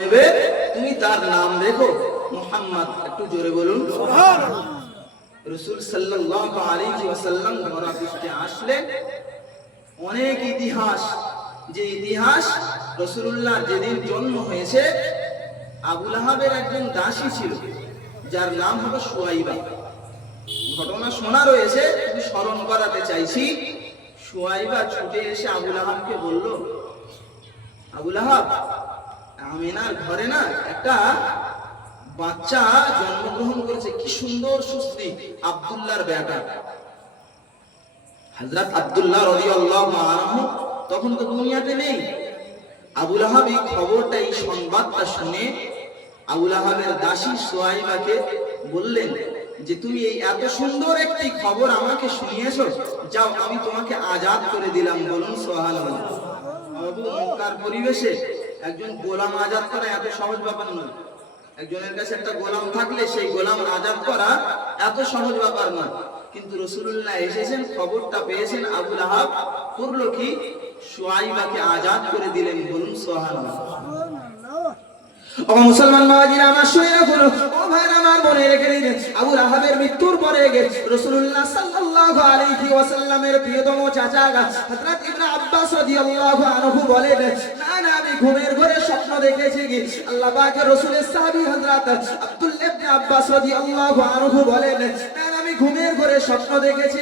নেবে, তুমি তার নাম রেখো মুহাম্মদ। একটু জোরে বলুন সুবহানাল্লাহ। রাসূল সাল্লাল্লাহু আলাইহি ওয়াসাল্লাম ধরা পৃষ্ঠে আসলেন। অনেক ইতিহাস, যে ইতিহাস রাসূলুল্লাহ যেদিন জন্ম হয়েছে আবু লাহাবের একজন দাসী ছিল যার নাম হলো সুয়াইবা। ঘটনা শোনা রয়েছে, আমি স্মরণ করাতে চাইছি। সুয়াইবা ছুটে এসে আবু লাহাবকে বলল, আবু লাহাব, আমিনার ঘরে না একটা বাচ্চা জন্মগ্রহণ করেছে, কি সুন্দর সুশ্রী, আব্দুল্লাহর বেটা হযরত আব্দুল্লাহ রাদিয়াল্লাহু আনহু তখন তো দুনিয়াতে নেই। আবু লাহাব এই খবরটা, এই সংবাদটা শুনে আবু লাহাবের দাসী সুয়াইবাকে বললেন যে তুমি এই এত সুন্দর একটি খবর আমাকে শুনিয়েছো, যাও আমি তোমাকে আজাদ করে দিলাম। বলুন সুবহানাল্লাহ। আবু মক্কার পরিবেশে একজন গোলাম আজাদ করা এত সহজ ব্যাপার নয়। একজনের কাছে একটা গোলাম থাকলে সেই গোলাম আজাদ করা এত সহজ ব্যাপার নয়। কিন্তু রাসূলুল্লাহ এসেছেন, খবরটা পেয়েছেন, আবু লাহাব করলো কি, সুয়াইবাকে আজাদ করে দিলেন। বলুন সুবহানাল্লাহ। ও মুসলমান বাবাজিরা আমার শুনে রাখুন, ও ভাইরা আমার মনে রেখে দিন, আবু লাহাবের মৃত্যুর পরে রাসূলুল্লাহ সাল্লাল্লাহু আলাইহি ওয়াসাল্লামের প্রিয়তম চাচা হযরত ইবনে আব্বাস রাদিয়াল্লাহু আনহু বলেন, না না আমি ঘুমের ঘরে স্বপ্ন দেখেছি। আল্লাহ পাকের রাসূলের সাহাবী হযরত আব্দুল্লাহ ইবনে আব্বাস রাদিয়াল্লাহু আনহু বলেন, না আমি ঘুমের ঘরে স্বপ্ন দেখেছি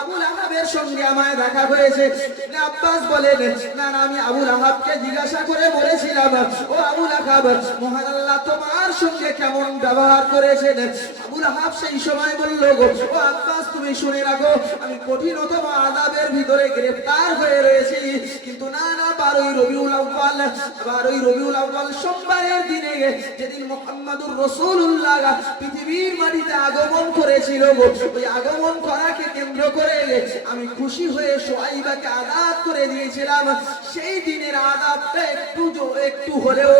আবু লাহাবের সঙ্গে আমায় দেখা হয়েছে। ইবনে আব্বাস বলেন, না না আমি আবু লাহাবকে জিজ্ঞাসা করে বলেছিলাম, ও আবু লাহাব, মহান আল্লাহ তোমার সঙ্গে কেমন ব্যবহার করেছেন? আবু লাহাব সেই সময় বলল, ও আব্বাস তুমি শুনে রাখো, আমি কঠিনতম আযাবের ভিতরে গ্রেফতার হয়ে রয়েছি। কিন্তু না না 12ই রবিউল আউয়াল সোমবারের দিনে, যেদিন মুহাম্মদুর রাসূলুল্লাহ পৃথিবীর মাটিতে আগমন করেছিল, ওই আগমন করাকে কেন্দ্র করে আমি খুশি হয়ে সুয়াইবাকে আযাদ করে দিয়েছিলাম। সেই দিনের আযাবটা একটু হলেও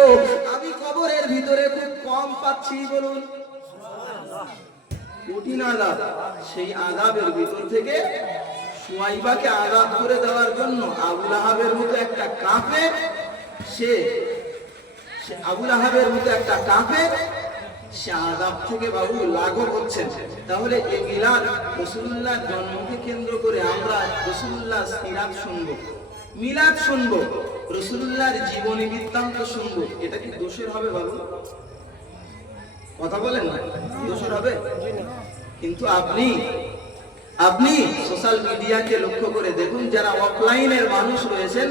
আমি কবরের ভিতরে খুব কম পাচ্ছি। বলুন সুবহানাল্লাহ। কঠিন আযাব, সেই আযাবের ভিতর থেকে সুয়াইবাকে আযাদ করে দেওয়ার জন্য আবু লাহাবের মতো একটা কাফের, সে আবু লাহাবের মতো একটা কাফের সে আযাব থেকে বাবু লাঘব হচ্ছেন। তাহলে এই মিলাদ, রাসূলুল্লাহর জন্মকে কেন্দ্র করে আমরা রাসূলুল্লাহর সিরাত শুনবো, মিলাদ শুনবো, রাসূলুল্লাহর জীবনী বৃত্তান্ত শুনবো, এটা কি দোষের হবে বাবু? কথা বলেন না, দোষের হবে? কিন্তু আপনি সোশ্যাল মিডিয়াকে লক্ষ্য করে দেখুন, যারা অফলাইনের মানুষ রয়েছেন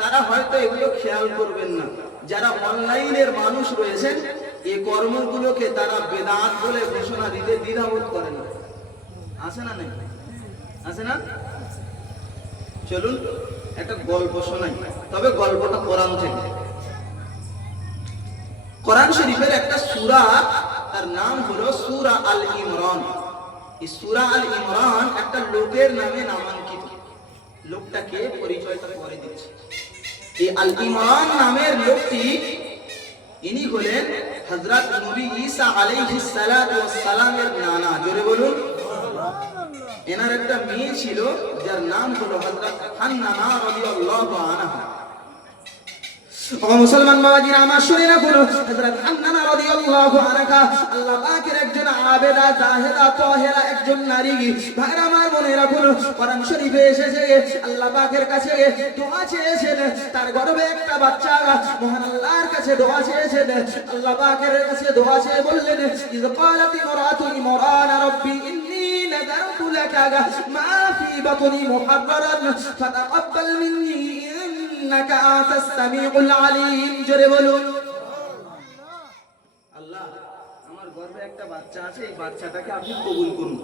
তারা হয়তো এগুলো খেয়াল করবেন না। যারা অনলাইনের মানুষ রয়েছেন এই কর্মগুলোকে তারা বেদাত বলে ঘোষণা দিতে দ্বিধাবোধ করেন না। আছে না? নাই আছে না? চলুন একটা গল্প শোনাই, তবে গল্পটা কোরআন থেকে। কোরআন শরীফের একটা সূরা, তার নাম হলো সূরা আল ইমরান। এই সূরা আল ইমরান একটা লোকের নামে নামাঙ্কিত। লোকটাকে পরিচয়টা করে দিচ্ছি। এই আল ইমরান নামের লোকটি, ইনি হলেন হযরত নবী ঈসা আলাইহিস সালাতু ওয়াস সালামের নানা। জোরে বলুন সুবহানাল্লাহ। এনার একটা মেয়ে ছিল যার নাম হলো হযরত হান্নানা রাদিয়াল্লাহু আনহা। ও মুসলমান বাবাজিরা আমার শুনে রাখুন, হযরত হান্নানা রাদিয়াল্লাহু আনহা আল্লাহ পাকের একজন আবেদা, তাহেরা, তাহেরা একজন নারী। ভাইরা আমার মনে রাখুন, কোরআন শরীফে এসেছে আল্লাহ পাকের কাছে দোয়া চেয়েছেন, তার গর্ভে একটা বাচ্চা, মহান আল্লাহর কাছে দোয়া চেয়েছেন। আল্লাহ পাকের কাছে দোয়া চেয়ে বললেন, ইয ক্বালাত ইমরাতু ইমরান রাব্বি ইন্নী নাযারতু লাকা মা ফি বাতনি মুহাররারান ফাতাকাব্বাল মিন্নী ইন্নাকা আনতাস সামিউল আলিম। জোরে বলুন আল্লাহ, আমার গর্ভে একটা বাচ্চা আছে, এই বাচ্চাটাকে আপনি কবুল করুন,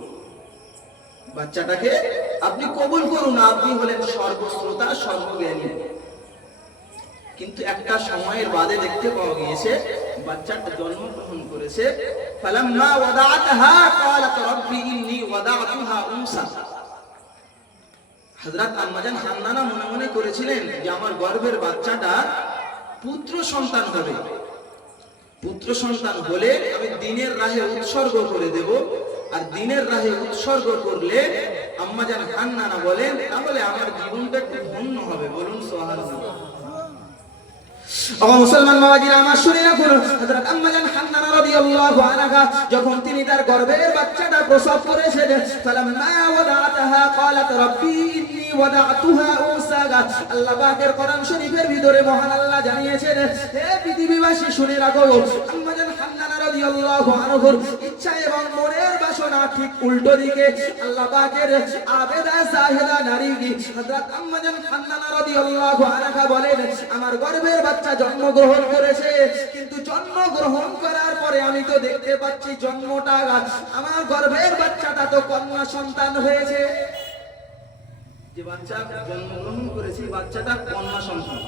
বাচ্চাটাকে আপনি কবুল করুন। আপনি হলেন সর্বশ্রোতা, সর্বজ্ঞানী। কিন্তু একটা সময়ের বাদে দেখতে পাওয়া গিয়েছে বাচ্চাটা জন্মগ্রহণ করেছে। ফালাম্মা ওয়াদাআতহা ক্বালাত রাব্বি ইন্নী ওয়াদাআতুহা উনসা। হযরত আম্মাজান হান্নানা মনে মনে করেছিলেন যে আমার গর্ভের বাচ্চাটা পুত্র সন্তান হবে, পুত্র সন্তান হলে আমি দ্বীনের রাহে উৎসর্গ করে দেব, আর দ্বীনের রাহে উৎসর্গ করলে আম্মাজান হান্নানা বলেন তাহলে আমার জীবনটা একটু ধন্য হবে। বলুন সুবহানাল্লাহ। মুসলমান বাবাজিরা আমার শুনে রাখুন, হযরত আম্মা জান হান্নানা রাদিয়াল্লাহু আনহা যখন তিনি তার গর্ভের বাচ্চাটা প্রসব করেছেন, ফালাম্মা ওয়াদাতাহা ক্বালাত রাব্বি ইন্নী ওয়াদাতুহা উনসা। আল্লাহ পাকের কোরআন শরীফের ভিতরে মহান আল্লাহ জানিয়েছেন, হে পৃথিবীবাসী শুনে রাখো, আম্মা জান হান্নানা রাদিয়াল্লাহু আনহার ইচ্ছা এবং মনের বাসনা ঠিক উল্টো দিকে। আল্লাহ পাকের আবেদা সাহেদা নারী হযরত আম্মা জান হান্নানা রাদিয়াল্লাহু আনহা বলেন, আমার গর্ভের বাচ্চা জন্মগ্রহণ করেছে, কিন্তু জন্মগ্রহণ করার পরে আমি তো দেখতে পাচ্ছি জন্মটা, আমার গর্ভের বাচ্চাটা তো কন্যা সন্তান হয়েছে। যে বাচ্চা জন্মগ্রহণ করেছে বাচ্চাটা কন্যা সন্তান।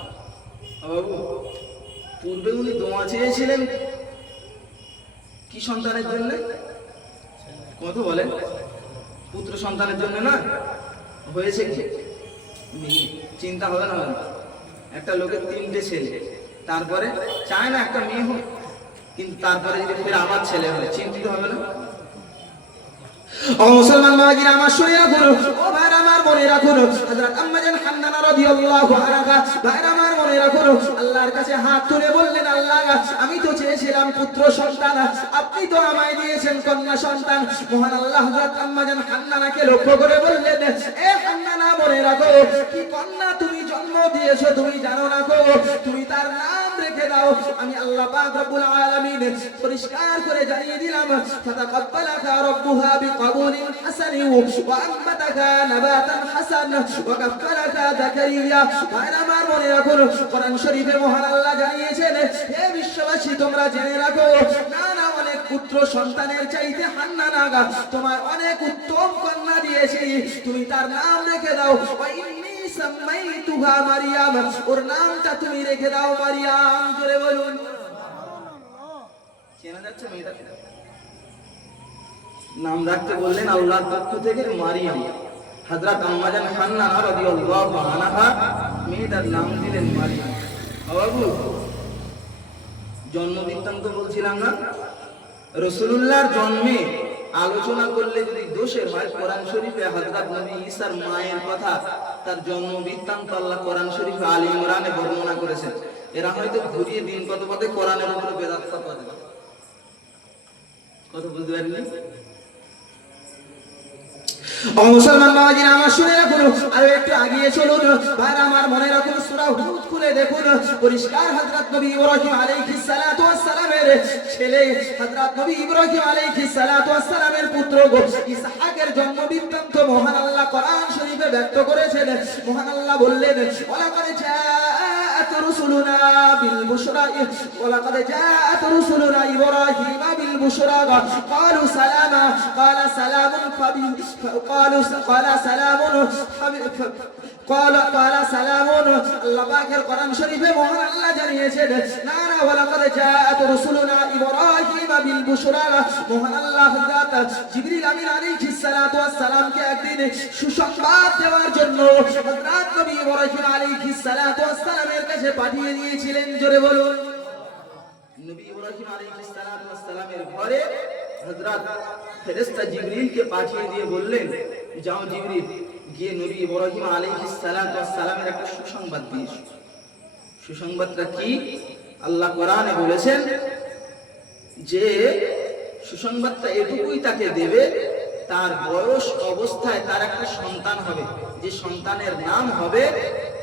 বাবু, পূর্বে উনি দোয়া চেয়েছিলেন কি সন্তানের জন্য? কত বলেন? পুত্র সন্তানের জন্য না? হয়েছে কি? চিন্তা হবে না? একটা লোকের 3টে ছেলে, তারপরে চায় না একটা মেয়ে হোক, কিন্তু তারপরে যদি ফের আবার ছেলে হয়, চিন্তিত হবে না? ও মুসলমান বাবাজিরা আমার শুনে রাখুন, ও ভাই আমার মনে রাখুন, হযরত আম্মা জান হান্নানা রাদিয়াল্লাহু আনহা ভাই আমার মনে রাখুন, আল্লাহর কাছে হাত তুলে বললেন, আল্লাহ আমি তো চেয়েছিলাম পুত্র সন্তান, আপনি তো আমায় দিয়েছেন কন্যা সন্তান। মহান আল্লাহ হযরত আম্মা জান হান্নানাকে লক্ষ্য করে বললেন, এ হান্নানা মনে রাখো, কি কন্যা তুমি জন্ম দিয়েছো তুমি জানো না গো, তুমি তার নাম রেখে দাও। আমি আল্লাহ পাক রব্বুল আলামিন পরিষ্কার করে জানিয়ে দিলাম, ফাতাকাব্বালাকা রাব্বুহা বিকবুলিন হাসানিন ওয়া আম্বাতাকা নাবাতান হাসান ওয়া কাফফালাকা যাকারিয়া। ভাই আমার মনে রাখো, কোরআন শরীফে মহান আল্লাহ জানিয়েছেন, হে বিশ্ববাসী তোমরা জেনে রাখো, না না অনেক পুত্র সন্তানের চাইতে হান্নানা তোমার অনেক উত্তম কন্যা দিয়েছি, তুমি তার নাম রেখে দাও। ওয়া ইন্নী সাম্মাইতুহা মারইয়াম, ওর নামটা তুমি রেখে দাও মারইয়াম। জোরে বলুন চেনা যাচ্ছে মেয়েটা? নাম রাখতে বললেন আল্লাহর পক্ষ থেকে মারইয়াম। হযরত আম্মা জান হান্নানা রাদিয়াল্লাহু আনহা মেয়েটার নাম দিলেন মারইয়াম। বাবু, জন্ম বৃত্তান্ত বলছিলাম না, রাসূলুল্লাহর জন্মে আলোচনা করলে যদি দোষের হয়, কোরআন শরীফে হযরত নবী ঈসার মায়ের কথা, তার জন্ম বৃত্তান্ত আল্লাহ কোরআন শরীফে আলে ইমরানে বর্ণনা করেছেন। এরা হয়তো ঘুরিয়ে দিন কত পথে কোরআনের উপরে বেদাত কথা বলে, কত বুঝতে পারেননি? ও মুসলমান বাবাজিরা আমার শুনে রাখুন, আর একটু আগিয়ে চলুন ভাই আমার মনে রাখুন, সূরা হুদ খুলে দেখুন, পরিষ্কার হযরত নবী ইব্রাহিম আলাইহিস সালাতু ওয়াস সালামের ছেলে, হযরত নবী ইব্রাহিম আলাইহিস সালাতু ওয়াস সালামের পুত্র ইসহাকের জন্ম বৃত্তান্ত মহান আল্লাহ কোরআন শরীফে ব্যক্ত করেছেন। মহান আল্লাহ বললেন, ওয়ালাকাদ জাআত রুসুলুনা বিল বুশরা ওয়ালাকাদ জাআত রুসুলুনা ইব্রাহিম বিল বুশরা ক্বালু সালামা ক্বালা সালামুন قال سلام আল্লাহ পাকের কোরআন শরীফে মহান আল্লাহ জানিয়েছেন, না না ওয়ালাকাদ জাআত রাসূলুনা ইব্রাহিম বিল বুশরা। মহান আল্লাহ হযরত জিবরিল আমিন আলাইহিস সালাতু ওয়াস সালামকে একদিন সুসংবাদ দেওয়ার জন্য হযরত নবী ইব্রাহিম আলাইহিস সালাতু ওয়াস সালামের কাছে পাঠিয়ে দিয়েছিলেন। জোরে বলুন। নবী ইব্রাহিম আলাইহিস সালাতু ওয়াস সালামের ঘরে হযরত ফেরেশতা জিবরিলকে পাঠিয়ে দিয়ে বললেন, যাও জিবরিল গিয়ে নবী ইব্রাহিম আলাইহিস সালাতু ওয়াস সালামের একটা সুসংবাদ দিয়ে এসো। সুসংবাদটা কি? আল্লাহ কোরআনে বলেছেন যে সুসংবাদটা এটুকুই তাকে দেবে, তার বয়স অবস্থায় তার একটা সন্তান হবে, যে সন্তানের নাম হবে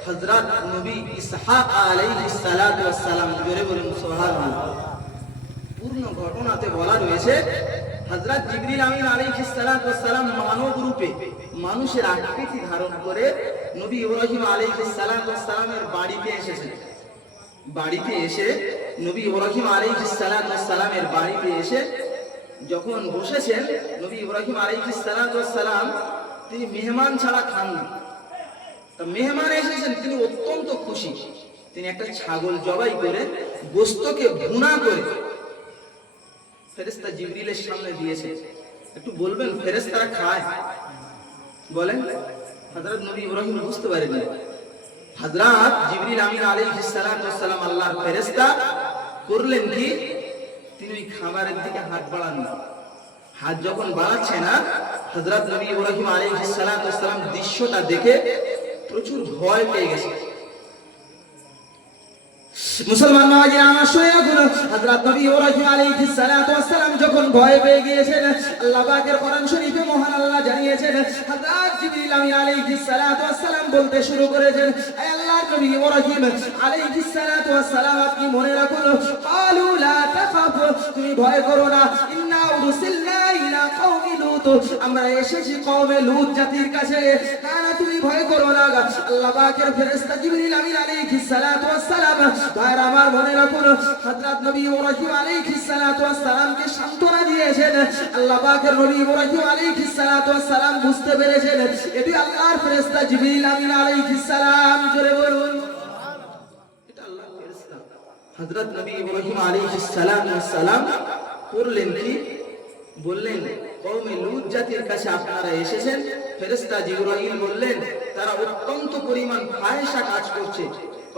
হযরত নবী ইসহাক আলাইহিস সালাতু ওয়াস সালাম। জোরে বলুন সুবহানাল্লাহ। পূর্ণ ঘটনাতে বলা রয়েছে, হযরত জিবরিল আমিন আলাইহিস সালাতু ওয়াস সালাম মানব রূপে মানুষের আকৃতি ধারণ করে নবী ইব্রাহিম আলাইহিস সালাতু ওয়াস সালামের বাড়িতে এসেছেন। বাড়িতে এসে নবী ইব্রাহিম আলাইহিস সালাতু ওয়াস সালামের বাড়িতে এসে যখন বসেছেন, নবী ইব্রাহিম আলাইহিস সালাতু ওয়াস সালাম তিনি মেহমান ছাড়া খান না। তো মেহমান এসেছেন, তিনি অত্যন্ত খুশি। তিনি একটা ছাগল জবাই করে গোশতকে ভুনা করে ফেরেশতা জিবরিলের সামনে দিয়েছে। একটু বলবেন ফেরেশতারা খায়? বলেন। হযরত নবী ইব্রাহিম বুঝতে পারেননি। হযরত জিবরিল আমিন আলাইহিস সালাতু ওয়াস সালাম আল্লাহর ফেরেশতা করলেন কি, তিনি ওই খাবারের দিকে হাত বাড়ান না। হাত যখন বাড়াচ্ছে না, হযরত নবী ইব্রাহিম আলাইহিস সালাতু ওয়াস সালাম দৃশ্যটা দেখে প্রচুর ভয় পেয়ে গেছে। মুসলমান নওয়াজিরা আমার শুনে রাখুন, হযরত নবী ইব্রাহিম আলাইহিস সালাতু ওয়াস সালাম যখন ভয় পেয়ে গিয়েছেন, আল্লাহ পাকের কোরআন শরীফে মহান আল্লাহ জানিয়েছেন, হযরত জিবরিল আমিন আলাইহিস সালাতু ওয়াস সালাম বলতে শুরু করেছেন, হে আল্লাহর নবী ইব্রাহিম আলাইহিস সালাতু ওয়াস সালাম, আপনি মনে রাখুন, ক্বালু লা তাখাফ, তুমি ভয় করো না, ইন্না উরসিলনা ইলা কওমি লূত, আমরা এসেছি কওমে লূত জাতির কাছে, না না তুমি ভয় করো না। আল্লাহ পাকের ফেরেশতা জিবরিল আমিন আলাইহিস সালাতু ওয়াস সালাম, ভাইরা আমার মনে রাখুন, হযরত নবী ইব্রাহিম আলাইহিস সালাতু ওয়াস সালামকে সান্ত্বনা দিয়েছেন। আল্লাহ পাকের নবী ইব্রাহিম আলাইহিস সালাতু ওয়াস সালাম বুঝতে পেরেছেন এটি আল্লাহর ফেরেশতা জিবরিল আমিন আলাইহিস সালাম। জোরে বলুন, এটা আল্লাহর ফেরেশতা। হযরত নবী ইব্রাহিম আলাইহিস সালাতু ওয়াস সালাম করলেন কি? বললেন, কওমে লূত জাতির কাছে আপনারা এসেছেন। ফেরেশতা জিবরাইল বললেন, তারা অত্যন্ত পরিমাণ ফাহিশা কাজ করছে,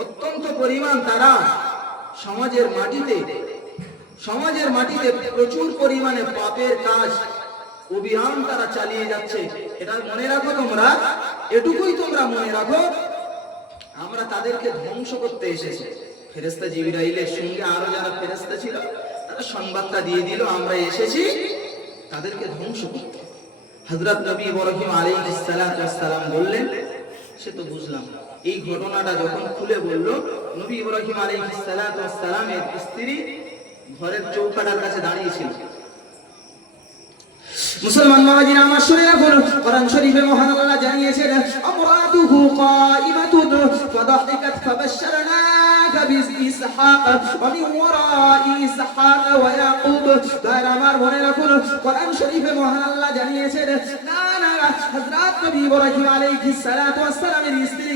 অত্যন্ত পরিমাণ তারা সমাজের মাটিতে প্রচুর পরিমাণে পাপের কাজ অভিযান তারা চালিয়ে যাচ্ছে। এটা মনে রাখো তোমরা, এটুকুই তোমরা মনে রাখো, আমরা তাদেরকে ধ্বংস করতে এসেছি। ফেরেশতা জিবরাইলের সঙ্গে আরো যারা ফেরেশতা ছিল তারা সংবাদটা দিয়ে দিল, আমরা এসেছি তাদেরকে ধ্বংস করতে। হযরত নবী ইব্রাহিম আলাইহিস সালাতু ওয়াস সালাম বললেন, সে তো বুঝলাম। এই ঘটনাটা যখন খুলে বলল, নবী ইব্রাহিম আলাইহিস সালাতু ওয়াস সালামের স্ত্রী ঘরের চৌকাঠার কাছে দাঁড়িয়ে ছিল। মুসলমান নওয়াজিরা আমার শুনে রাখুন, কোরআন শরীফে মহান আল্লাহ জানিয়েছেন, আমরাতুহু কাইমাতুন ফাদাহিকাত ফাবাশশারনাকা বিইসহাক ওয়া মিন ওয়ারাই ইসহাক ওয়া ইয়াকুব। তার আমার মনে রাখুন, কোরআন শরীফে মহান আল্লাহ জানিয়েছেন, না না, হযরত নবী ইব্রাহিম আলাইহিস সালাতু ওয়াস সালামের স্ত্রী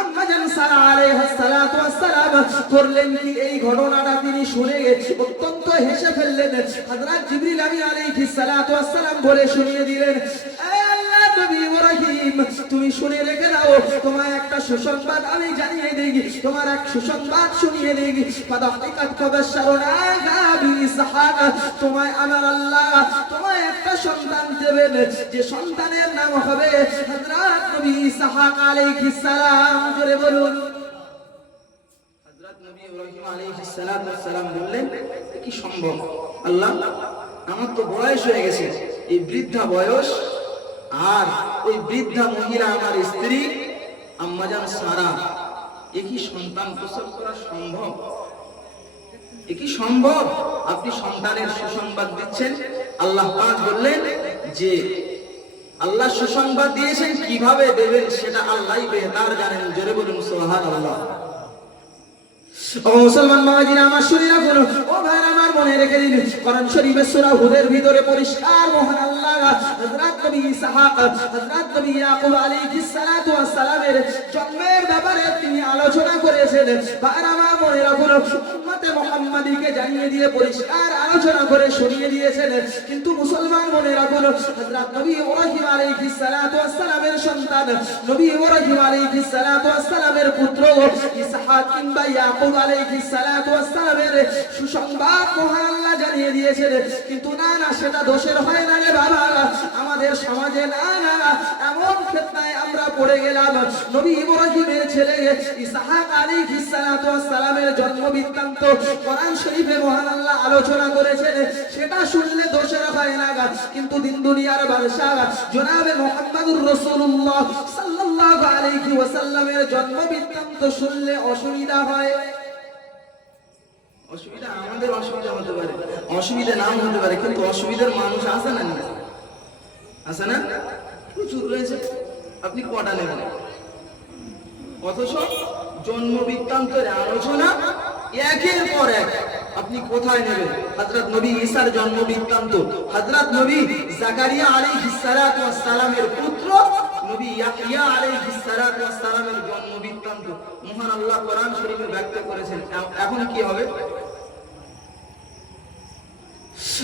আম্মা জান সারা আলাইহিস সালাতু ওয়াস সালাম করলেন কি? এই ঘটনাটা তিনি শুনে অত্যন্ত হেসে ফেললেন। হযরত জিবরিল আমিন আলাইহিস সালাতু ওয়াস সালাম বলে শুনিয়ে দিলেন, হে আল্লাহ নবী ইব্রাহিম, তুমি শুনে রেখে দাও, তোমায় একটা সুসংবাদ আমি জানিয়ে দেই, তোমার এক সুসংবাদ শুনিয়ে দেই। ফাদাহিকাত ফাবাশশারনাকা বিইসহাক, তোমায় আমার আল্লাহ তোমায় একটা সন্তান দেবেন, যে সন্তানের নাম হবে হযরত নবী ইসহাক আলাইহিস সালাম। জোরে বলুন, হযরত নবী ইব্রাহিম আলাইহিস সালাতু ওয়াস সালাম বললেন, কি সম্ভব আল্লাহ, আমার তো বয়স হয়ে গেছে, এই বৃদ্ধা বয়স, আর ওই বৃদ্ধা মহিলা আমার স্ত্রী আম্মাজান সারা, একই সন্তান প্রসব করা সম্ভব? একই সম্ভব? আপনি সন্তানের সুসংবাদ দিচ্ছেন। আল্লাহ পাক বললেন যে আল্লাহ সুসংবাদ দিয়েছেন, কিভাবে দেবেন সেটা আল্লাহই বেহতার জানেন। জোরে বলুন সুবহানাল্লাহ। ও মুসলমান নওয়াজিরা আমার শুনে রাখুন, ও ভাইরা আমার মনে রেখে দিন, কোরআন শরীফের সূরা হুদের ভিতরে পরিষ্কার মহান আল্লাহ হযরত নবী ইসহাক, হযরত নবী ইয়াকুব আলাইহিস সালাতু ওয়াস সালামের জন্মের ব্যাপারে তিনি আলোচনা করেছেন। ভাইরা আমার মনে রাখুন, উম্মতে মুহাম্মাদীকে জানিয়ে দিয়ে পরিষ্কার আলোচনা করে শুনিয়ে দিয়েছেন। কিন্তু মুসলমান মনে রাখুন, হযরত নবী ইব্রাহিম আলাইহিস সালাতু ওয়াস সালামের সন্তান নবী ইব্রাহিম আলাইহিস সালাতু ওয়াস সালামের পুত্র ইসহাক কিংবা ইয়াকুব আলাইহিস সালাতু ওয়াস সালামের সুসংবাদ মহান আল্লাহ জানিয়ে দিয়েছেন। কিন্তু না না, সেটা দোষের হয় না রে বাবা, আমাদের সমাজে না না এমন ফিতনায় আমরা পড়ে গেলাম। নবী ইব্রাহিমের ছেলে ইসহাক আলাইহিস সালাতু ওয়াস সালামের জন্ম বৃত্তান্ত কোরআন শরীফে মহান আল্লাহ আলোচনা করেছেন, সেটা শুনলে দোষের হয় না। কিন্তু দিন দুনিয়ার বাদশা জনাবে মুহাম্মদুর রাসূলুল্লাহ সাল্লাল্লাহু আলাইহি ওয়াসাল্লামের জন্ম বৃত্তান্ত শুনলে অসুবিধা হয়। অসুবিধা আমাদের অসুবিধা হতে পারে, অসুবিধা নাও হতে পারে, কিন্তু অসুবিধার মানুষ আছে না? আছে না? প্রচুর রয়েছে। আপনি কটা নেবেন? অথচ জন্ম বৃত্তান্তের আলোচনা একের পর এক আপনি কোথায় নেবেন? হযরত নবী ঈসার জন্ম বৃত্তান্ত, হযরত নবী জাকারিয়া আলাইহিস সালাতু ওয়াস সালামের পুত্র নবী ইয়াহইয়া আলাইহিস সালাতু ওয়াস সালামের জন্ম বৃত্তান্ত মহান আল্লাহ কোরআন শরীফে ব্যক্ত করেছেন। এখন কি হবে?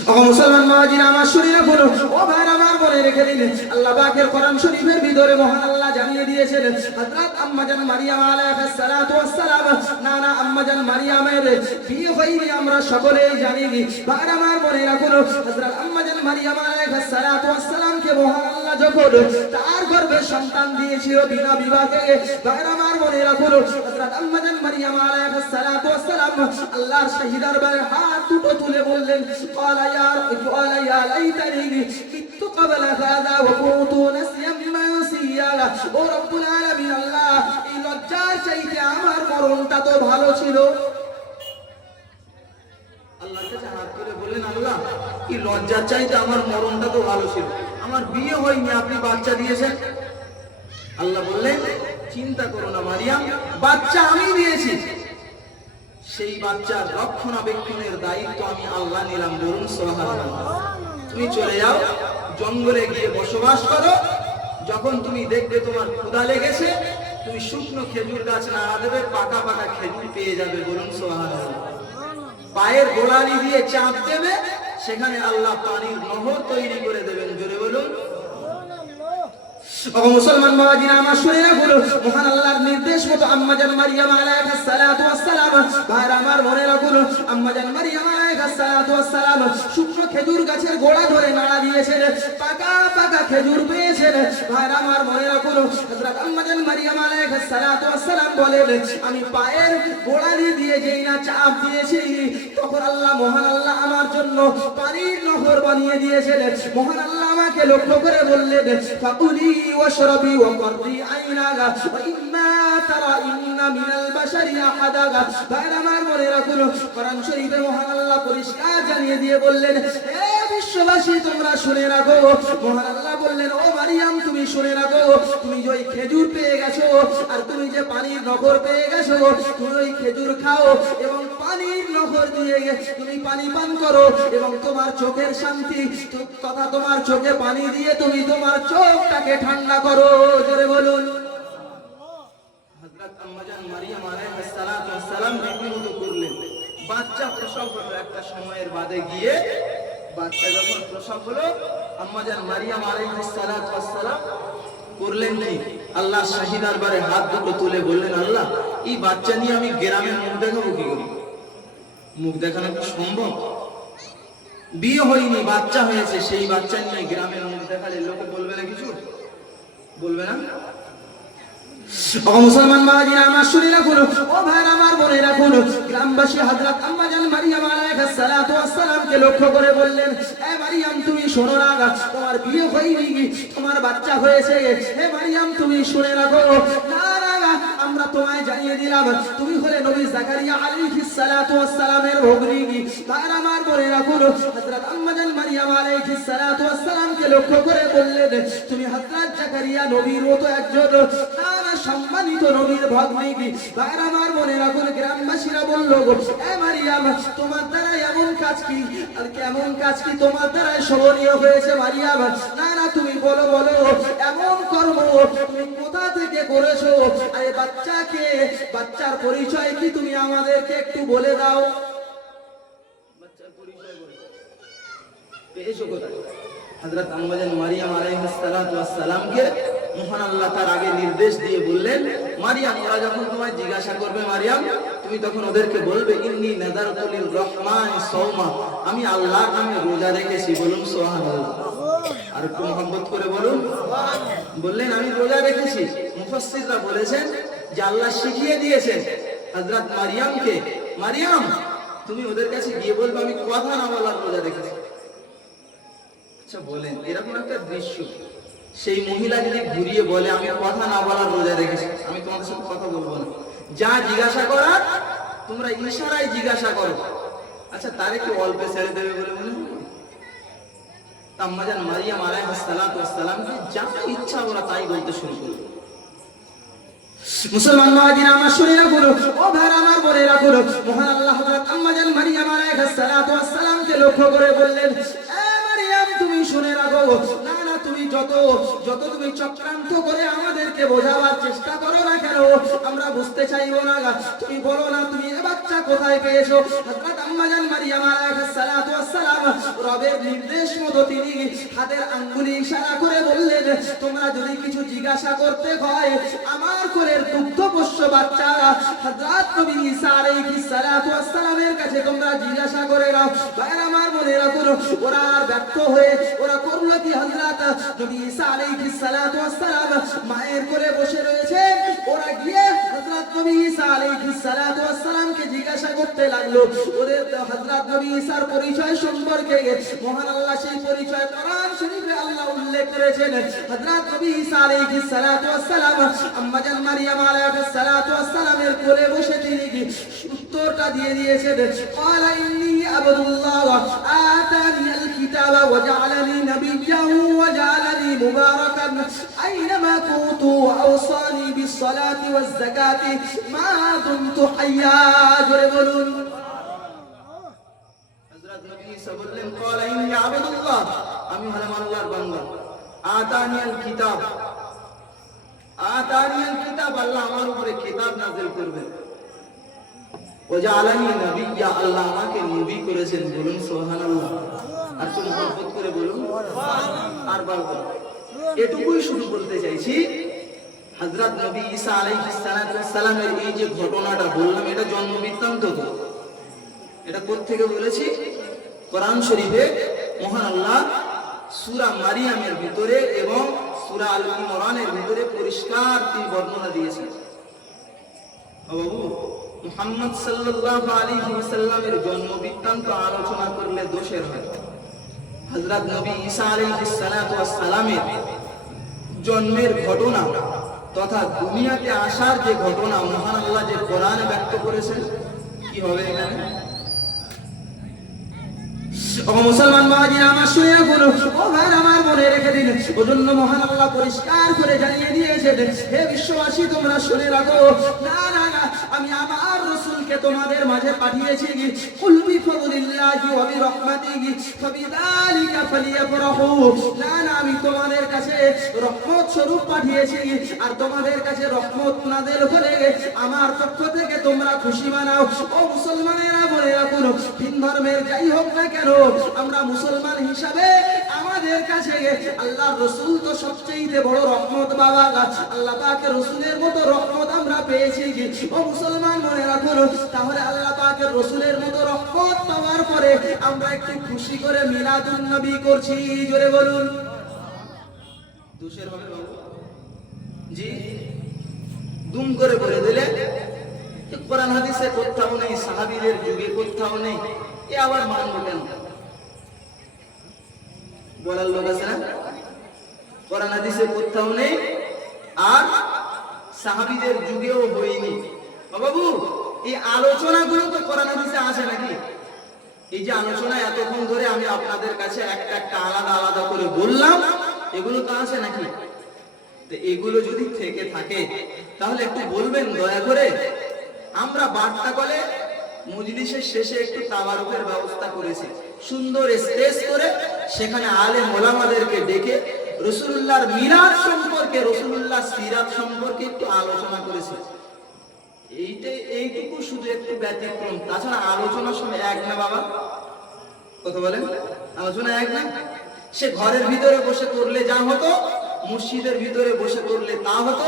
ও মুসলমান মাজিরা আমার শুনে রাখুন, ও ভাই আমার বলে রেখে দিন, আল্লাহ পাকের কোরআন শরীফের ভিতরে মহান আল্লাহ জানিয়ে দিয়েছেন হযরত আম্মা জান মারিয়াম আলাইহিস সালাতু ওয়াস সালাম, না আম্মা জান মারিয়ামের বিয়ে হয়নি আমরা সকলেই জানি। ভাই আমার বলে রাখুন, হযরত আম্মা জান মারিয়াম আলাইহিস সালাতু ওয়াস সালামকে মহান আল্লাহ যখন তার গর্ভে সন্তান দিয়েছিল বিনা বিবাহে, ভাই আমার বলে রাখুন, হযরত আম্মা জান মারিয়াম আলাইহিস সালাতু ওয়াস সালাম আল্লাহর শাহী দরবারে হাত দুটো তুলে বললেন, قال يا ليتني مت قبل هذا وكنت نسيا منسيا। ও রব্বুল আলামিন, আল্লাহ এই লজ্জার চাইতে আমার মরণটা তো ভালো ছিল। আল্লাহর কাছে হাত তুলে বললেন, আল্লাহ এই লজ্জার চাইতে আমার মরণটা তো ভালো ছিল, আমার বিয়ে হয়নি আপনি বাচ্চা দিয়েছেন। আল্লাহ বললেন, চিন্তা করো না মারিয়াম, বাচ্চা আমি দিয়েছি, সেই বাচ্চার রক্ষণাবেক্ষণের দায়িত্ব আমি আল্লাহ নিলাম। বলুন সুবহানাল্লাহ। তুমি চলে যাও, জঙ্গলে গিয়ে বসবাস করো, যখন তুমি দেখবে তোমার ক্ষুধা লেগেছে, তুমি শুকনো খেজুর গাছ নাড়া দেবে, পাকা পাকা খেজুর পেয়ে যাবে। বলুন সুবহানাল্লাহ। পায়ের গোড়ালি দিয়ে চাপ দেবে, সেখানে আল্লাহ পানির নহর তৈরি করে দেবেন। জোরে বলুন। ও মুসলমান বাবাজিরা আমার শুনে রাখুন, মহান আল্লাহর নির্দেশ মতো আম্মা জান মারিয়াম আলাইহিস সালাতু ওয়াস সালাম, ভাইরা আমার মনে রাখুন, আম্মা জান মারিয়াম আলাইহিস সালাতু ওয়াস সালাম শুকনো খেজুর গাছের গোড়া ধরে নাড়া দিয়েছেন, পাকা পাকা খেজুর পেয়েছেন। ভাইরা আমার মনে রাখুন, হযরত আম্মা জান মারিয়াম আলাইহিস সালাতু ওয়াস সালাম বলেন, আমি পায়ের গোড়ালি দিয়ে যেই না চাপ দিয়েছি, তখন আল্লাহ মহান আল্লাহ আমার জন্য পানির নহর বানিয়ে দিয়েছেন। মহান আল্লাহ আমাকে লক্ষ্য করে বললেন, ফাকুলি ওয়াশরাবি ওয়াকরি আইনাগা ওয়াইম্মা তারাইন্না মিনাল বাশারি আহাদাগা। ভাইরা আমার মনে রাখুন, কোরআন শরীফে মহান আল্লাহ পরিষ্কার জানিয়ে দিয়ে বললেন, হে বিশ্ববাসী তোমরা শুনে রাখো। মহান আল্লাহ বললেন, ও মারিয়াম তুমি শুনে রাখো, তুমি যে ওই খেজুর পেয়ে গেছো আর তুমি যে পানির নহর পেয়ে গেছো, তুমি ওই খেজুর খাও এবং পানির নহর দিয়ে তুমি পানি পান করো এবং তোমার চোখের শান্তি তথা তোমার চোখে পানি দিয়ে তুমি তোমার চোখটাকে ঠান্ডা করো। জোরে বলুন। হযরত আম্মা জান মারিয়াম আলাইহিস সালাতু ওয়াস সালাম রীতিমতো করলেন। বাচ্চা প্রসব হলো, একটা সময়ের বাদে গিয়ে বাচ্চা যখন প্রসব হলো, আম্মা জান মারিয়াম আলাইহিস সালাতু ওয়াস সালাম করলেন কি, আল্লাহ শাহী দরবারে হাত দুটো তুলে বললেন, আল্লাহ এই বাচ্চা নিয়ে আমি গ্রামে মুখ দেখাবো কি করে? মুখ দেখানো কি সম্ভব? বিয়ে হয়নি, বাচ্চা হয়েছে, সেই বাচ্চা নিয়ে গ্রামে মুখ দেখালে লোকে বলবে না কিছু? বলবে না? ও মুসলমান বাবাজিরা আমার শুনে রাখুন, ও ভাইরা আমার মনে রাখুন, গ্রামবাসী হযরত আম্মা জান মারিয়াম আলাইহিস সালাতু ওয়াস সালামকে লক্ষ্য করে বললেন, হে মারিয়াম তুমি শোনো না, তোমার বিয়ে হয়নি, তোমার বাচ্চা হয়েছে। হে মারিয়াম তুমি শুনে রাখো, না আমরা তোমায় জানিয়ে দিলাম, তুমি হলে নবী জাকারিয়া আলাইহিস সালাতু ওয়াস সালামের ভগ্নী। ভাইরা আমার মনে রাখুন, হযরত আম্মা জান মারিয়াম আলাইহিস সালাতু ওয়াস সালামকে লক্ষ্য করে বললেন, তুমি হযরত জাকারিয়া নবীর মতো একজন সম্মানিত নবীর ভগ্নী। ভাইরা আমার মনে রাখুন, গ্রামবাসীরা বলল, হে মারিয়াম তোমার দ্বারা এমন কাজ কি, আর কেমন কাজ কি তোমার দ্বারা শোভনীয় হয়েছে মারিয়াম? না তুমি বলো বলো, এমন কর্ম তুমি কোথা থেকে করেছো? আরে বাচ্চাকে, বাচ্চার পরিচয় কি তুমি আমাদেরকে একটু বলে দাও। বাচ্চার পরিচয় বলো, পেয়েছো কোথায়? হযরত আম্মা জান মারিয়াম আলাইহিস সালাতু ওয়াস সালামকে মহান আল্লাহ তার আগে নির্দেশ দিয়ে বললেন, মারিয়াম ওরা যখন তোমায় জিজ্ঞাসা করবে মারিয়াম, তুমি তখন ওদেরকে বলবে, ইন্নী নাযারতু লির রহমান সাওমা, আমি আল্লাহর নামে রোজা রেখেছি। বলুন সুবহানাল্লাহ। আর একটু মহব্বত করে বলুন। বললেন আমি রোজা রেখেছি। মুফাসসিররা বলেছেন যে আল্লাহ শিখিয়ে দিয়েছেন হযরত মারিয়ামকে, মারিয়াম তুমি ওদের কাছে গিয়ে বলবে আমি কথা না বলার রোজা রেখেছি। আচ্ছা বলেন, এরকম একটা দৃশ্য, সেই মহিলা যদি ঘুরিয়ে বলে আমি কথা না বলার রোজা রেখেছি, আমি তোমাদের সাথে কথা বলবো না, যা জিজ্ঞাসা করার তোমরা ইশারায় জিজ্ঞাসা করো, আচ্ছা তারে কি অল্পে ছেড়ে দেবে বলে মনে হয়? আম্মা জান মারিয়াম আলাইহিস সালাতু ওয়াস সালামকে যা ইচ্ছা ওরা তাই বলতে শুরু করলো। মুসলমান মাজিরা আমার শুনে রাখুন, ও ভাইরা আমার বলে রাখুন, মহান আল্লাহ হযরত আম্মা জান মারিয়াম আলাইহিস সালাতু ওয়াস সালামকে লক্ষ্য করে বললেন, এ মারিয়াম তুমি শুনে রাখো, না তুমি যত তুমি চক্রান্ত করে আমাদেরকে বোঝাবার চেষ্টা করো না কেন, আমরা বুঝতে চাইবো না। তুমি বলো না তুমি এ বাচ্চা কোথায় পেয়েছো? হযরত আম্মা জান মারিয়াম আলাইহিস সালাতু ওয়াস সালাম সালাম রবের নির্দেশ মতো তিনি হাতের আঙ্গুলি ইশারা করে বললেন, তোমরা যদি কিছু জিজ্ঞাসা করতে হয় আমার কোলের দুগ্ধপোষ্য বাচ্চা হযরত নবী ঈসা আলাইহিস সালাতু ওয়াস সালামের কাছে তোমরা জিজ্ঞাসা করে নাও। ভাইরা আমার মনে রাখুন, ওরা আর ব্যর্থ হয়ে ওরা করলো কি, হযরত নবী ঈসা আলাইহিস সালাতু ওয়াস সালাম মায়ের কোলে বসে রয়েছে, ওরা গিয়ে হযরত নবী ঈসা আলাইহিস সালাতু ওয়াস সালামকে জিজ্ঞাসা করতে লাগলো। ওদের হযরত নবী ঈসার পরিচয় সম্পর্কে মহান আল্লাহ সেই পরিচয় কোরআন শরীফে আল্লাহ উল্লেখ করেছেন। হযরত নবী ঈসা আলাইহিস সালাতু ওয়াস সালাম আম্মা জান মারইয়াম আলাইহিস সালাতু ওয়াস সালামের কোলে বসে তিনি উত্তরটা দিয়ে দিয়েছেন, ক্বালা ইন্নী আবদুল্লাহ আতানিয়াল কিতাবা ওয়া জাআলানি নাবিয়্যান ওয়া জাআলানি মুবারাকান আইনামা কুনতু ওয়া আওসানি বিস সালাতি ওয়াজ যাকাতি মা দুমতু হাইয়া। জোরে বলুন। হযরত নবী ঈসা বললেন, ক্বালা ইন্নী আবদুল্লাহ, আমি হলাম আল্লাহর বান্দা। আতানিয়াল কিতাব, আতানিয়াল কিতাব, আল্লাহ আমার উপরে কিতাব নাযিল করবেন। ওয়াজআলানি নাবিয়্যা, আল্লাহ আমাকে নবী করেছেন। বলুন সুবহানাল্লাহ। আর তুমি মহব্বত করে বলুন আর বলবো। এটুকুই শুধু বলতে চাইছি, হযরত নবী ঈসা আলাইহিস সালামের এই যে ঘটনাটা বললাম, এটা জন্ম বৃত্তান্ত। তো এটা কোথা থেকে বলেছি? কোরআন শরীফে মহান আল্লাহ সূরা মারিয়ামের ভিতরে এবং সূরা আল ইমরানের ভিতরে পরিষ্কার তিনি বর্ণনা দিয়েছেন। বাবু, মুহাম্মদ সাল্লাল্লাহু আলাইহি ওয়াসাল্লামের জন্ম বৃত্তান্ত আলোচনা করলে দোষের হয়। হযরত নবী ঈসা আলাইহিস সালাতু ওয়াস সালামের জন্মের ঘটনা তথা দুনিয়াতে আসার যে ঘটনা মহান আল্লাহ যে কোরআনে ব্যক্ত করেছেন, কি হবে এখানে? ও মুসলমান বাবাজিরা আমার শুনে রাখুন, ও ভাই আমার মনে রেখে দিন, ওজন্য মহান আল্লাহ পরিষ্কার করে জানিয়ে দিয়েছেন, হে বিশ্ববাসী তোমরা শুনে রাখো, না না না, আমি আমার রাসূলকে তোমাদের মাঝে পাঠিয়েছি, কুল বিফাদলিল্লাহি ওয়া বিরহমাতিহি ফাবিযালিকা ফালিয়াফরাহু, না না, আমি তোমাদের কাছে রহমত স্বরূপ পাঠিয়েছি, আর তোমাদের কাছে রহমত নাযিল হলে আমার পক্ষ থেকে তোমরা খুশি মানাও। ও মুসলমানেরা মনে রাখুন, ভিন ধর্মের যাই হোক না কেন, আমরা মুসলমান হিসাবে আমাদের কাছে আল্লাহর রাসূল তো সবচেয়ে বড় রহমত। বাবা, আল্লাহ পাকের রাসূলের মতো রহমত আমরা পেয়েছি। ও মুসলমান মনে রাখুন, তাহলে আল্লাহ পাকের রাসূলের মতো রহমত পাওয়ার পরে আমরা একটু খুশি করে মিলাদুন নবী করছি। জোরে বলুন। দোষের হবে বাবু? জি, দুম করে বলে দিলে কোরআন হাদিসে কোথাও নেই, সাহাবীদের যুগে কোথাও নেই, এ আবার মানবো কেন? বলার লোক আছে না? কোরআন হাদিসে কোথাও নেই আর সাহাবীদের যুগেও হয়নি। বাবু, এই আলোচনাগুলো তো কোরআন হাদিসে আছে নাকি? এই যে আলোচনা এতক্ষণ ধরে আমি আপনাদের কাছে একটা একটা আলাদা আলাদা করে বললাম, এগুলো তো আছে নাকি? তো এগুলো যদি থেকে থাকে তাহলে একটু বলবেন দয়া করে। আমরা বার্তা কলে মজলিসের শেষে একটু তাবারুকের ব্যবস্থা করেছি, সুন্দর স্টেজ করে সেখানে আলেম ওলামাদেরকে ডেকে রাসূলুল্লাহর মিলাদ সম্পর্কে, রাসূলুল্লাহর সিরাত সম্পর্কে একটু আলোচনা করেছি। এইটুকু শুধু একটু ব্যতিক্রম, তাছাড়া আলোচনা সব এক না বাবা। কথা বলেন, আলোচনা এক না। সে ঘরের ভিতরে বসে করলে যা হতো, মসজিদের ভিতরে বসে করলে তা হতো,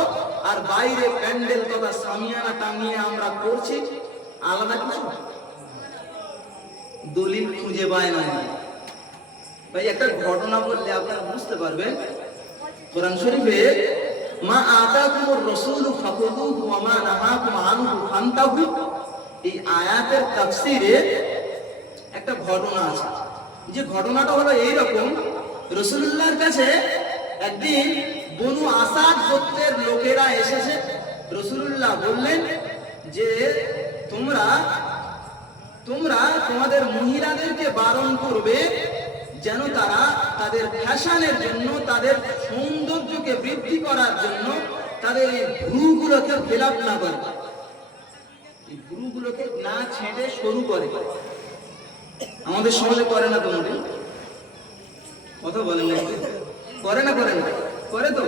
আর বাইরে প্যান্ডেল তথা সামিয়ানা টাঙিয়ে আমরা করছি, আলাদা কিছু দলিল খুঁজে পায় না। ভাই, একটা ঘটনা বললে আপনারা বুঝতে পারবেন। কোরআন শরীফে মা আতাকুমুর রাসূলু ফাখুযুহু ওয়া মা নাহাকুম আনহু ফান্তাহু, এই আয়াতের তাফসীরে একটা ঘটনা আছে। যে ঘটনাটা হলো এইরকম, রাসূলুল্লাহর কাছে একদিন বনু আসাদ গোত্রের লোকেরা এসেছে। রাসূলুল্লাহ বললেন যে তোমরা তোমাদের মহিলাদেরকে বারণ করবে যেন তারা তাদের ফ্যাশনের জন্য, তাদের সৌন্দর্যকে বৃদ্ধি করার জন্য তাদের এই ভ্রুগুলোকে ফেলাপ না করে, এই ভ্রুগুলোকে না ছেঁটে সরু করে। আমাদের সমাজে করে না, তোমাদের কথা বলেন না, করে না? করে না? করে তো।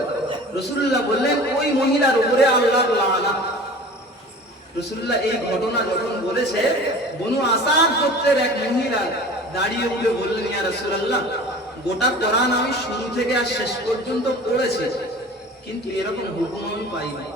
রাসূলুল্লাহ বললেন ওই মহিলার উপরে আল্লাহর লানত। রাসূলুল্লাহ এই ঘটনা যখন বলেছে, বনু আসাদ গোত্রের এক মহিলা দাঁড়িয়ে উঠে বললেন, ইয়া রাসূলুল্লাহ, গোটা কোরআন আমি শুরু থেকে আর শেষ পর্যন্ত পড়েছি, কিন্তু এরকম হুকুম আমি পাইনি।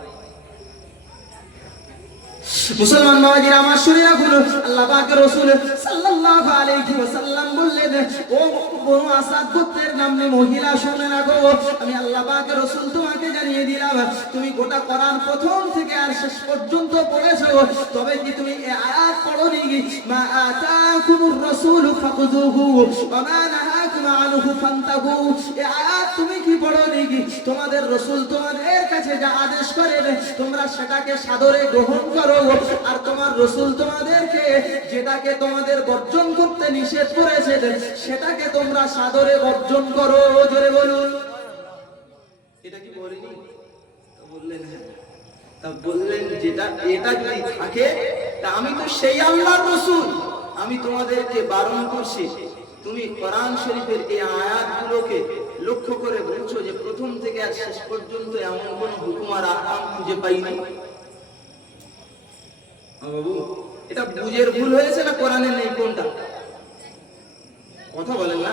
মুসলমান বাবাজিরা আমার শুনে রাখুন, আল্লাহ পাকের রাসূল সাল্লাল্লাহু আলাইহি ওয়াসাল্লাম বললেন, ও বনু আসাদ গোত্রের নামে মহিলা শুনে রাখো, আমি আল্লাহ পাকের রাসূল তোমাকে জানিয়ে দিলাম, তুমি গোটা কোরআন প্রথম থেকে আর শেষ পর্যন্ত পড়েছো, তবে কি তুমি এই আয়াত পড়োনি, মা আতাকুমুর রাসূল ফাখুযুহু ওয়া মা নাহাকুম আনহু ফান্তাহু। এই আয়াত তুমি কি পড়োনি, তোমাদের রাসূল তোমাদের কাছে যা আদেশ করেন তোমরা সেটাকে সাদরে গ্রহণ করো, আর তোমার রাসূল তোমাদেরকে যেটাকে তোমাদের বর্জন করতে নিষেধ করেছেন সেটাকে তোমরা সাদরে বর্জন করো। জোরে বলুন, এটা কি বলেনি? তো বললেন হ্যাঁ। তা বললেন, যেটা এটা যদি থাকে তা আমি তো সেই আল্লাহর রাসূল, আমি তোমাদেরকে বারণ করছি, তুমি কোরআন শরীফের এই আয়াতগুলোকে লক্ষ্য করে বলছো যে প্রথম থেকে আর শেষ পর্যন্ত এমন কোন হুকুম আর আহকাম খুঁজে পাইনি। বাবু, এটা বুঝের ভুল হয়েছে না কোরআনে নেই? কোনটা? কথা বলেন না।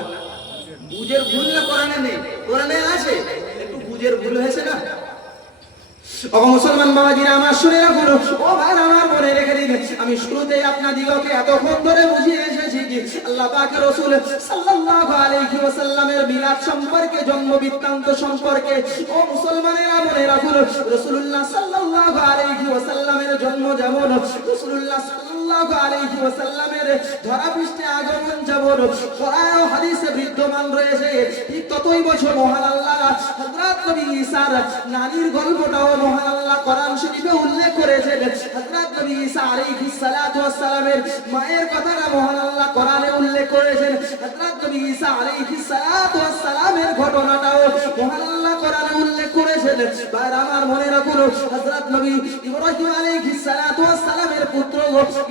বুঝের ভুল না কোরআনে নেই? কোরআনে আছে, একটু বুঝের ভুল হয়েছে না? ও মুসলমান বাবাজিরা আমার শুনে রাখুন, ও ভাই আমার মনে রেখে দিন, আমি শুরুতেই আপনাদিগকে এতক্ষণ ধরে বুঝিয়ে এসেছি কি আল্লাহ পাকের রাসূল সাল্লাল্লাহু আলাইহি ওয়াসাল্লামের মিলাদ সম্পর্কে, জন্ম বৃত্তান্ত সম্পর্কে। ও মুসলমানেরা মনে রাখুন, রাসূলুল্লাহ সাল্লাল্লাহু আলাইহি ওয়াসাল্লামের জন্ম যেমন, রাসূলুল্লাহ সাল্লাল্লাহু আলাইহি ওয়াসাল্লামের ধরাপৃষ্ঠে আগমন যেমন কোরআন ও হাদিসে বিদ্যমান রয়েছে, ঠিক ততই বছর মহান আল্লাহ হযরত নবী ঈসার নানির গল্পটাও মহান আল্লাহ কোরআন শরীফে উল্লেখ করেছেন। হযরত নবী ঈসা আলাইহিস সালাতু ওয়াস সালামের মায়ের কথাটা মহান আল্লাহ কোরআনে উল্লেখ করেছেন। হযরত নবী ঈসা আলাইহিস সালাতু ওয়াস সালামের ঘটনাটাও মহান আল্লাহ কোরআনে উল্লেখ করেছেন। ভাইরা আমার মনে রাখুন, হযরত নবী ইব্রাহিম আলাইহিস সালাতু ওয়াস সালামের পুত্র